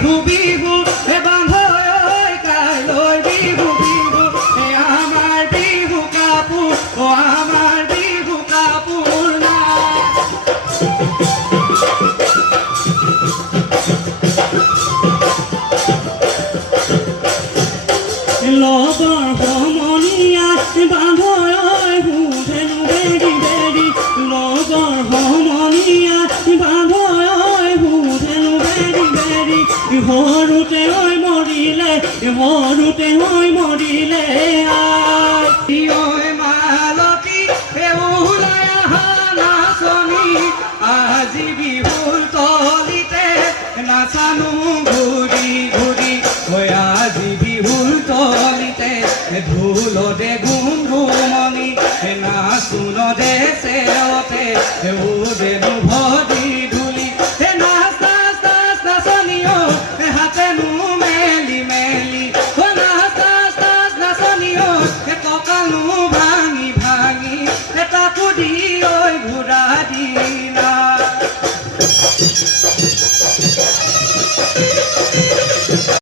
বিহু বিহু হে বান্ধৈ কাইলৈ বিহু বিহু হে আমাৰ বিহু কাপোৰ অ আমাৰ বিহু কাপোৰ নাই লগৰ সমনীয়াত বান্ধৈ সুধেনো বেৰি বেৰি লগৰ সমনীয়াত বান্ধৈ সুধেনো বেৰি বেৰি সৰুতে হৈ মৰিলে আই মালতী ওলাই অহা নাচনী আজি বিহুৰ তলিতে নাচানো ঘূৰি ঘূৰি হৈ আজি বিহুৰ তলিতে ঢোলতে ঘুমঘুমনি নাচোনতে চেৱতে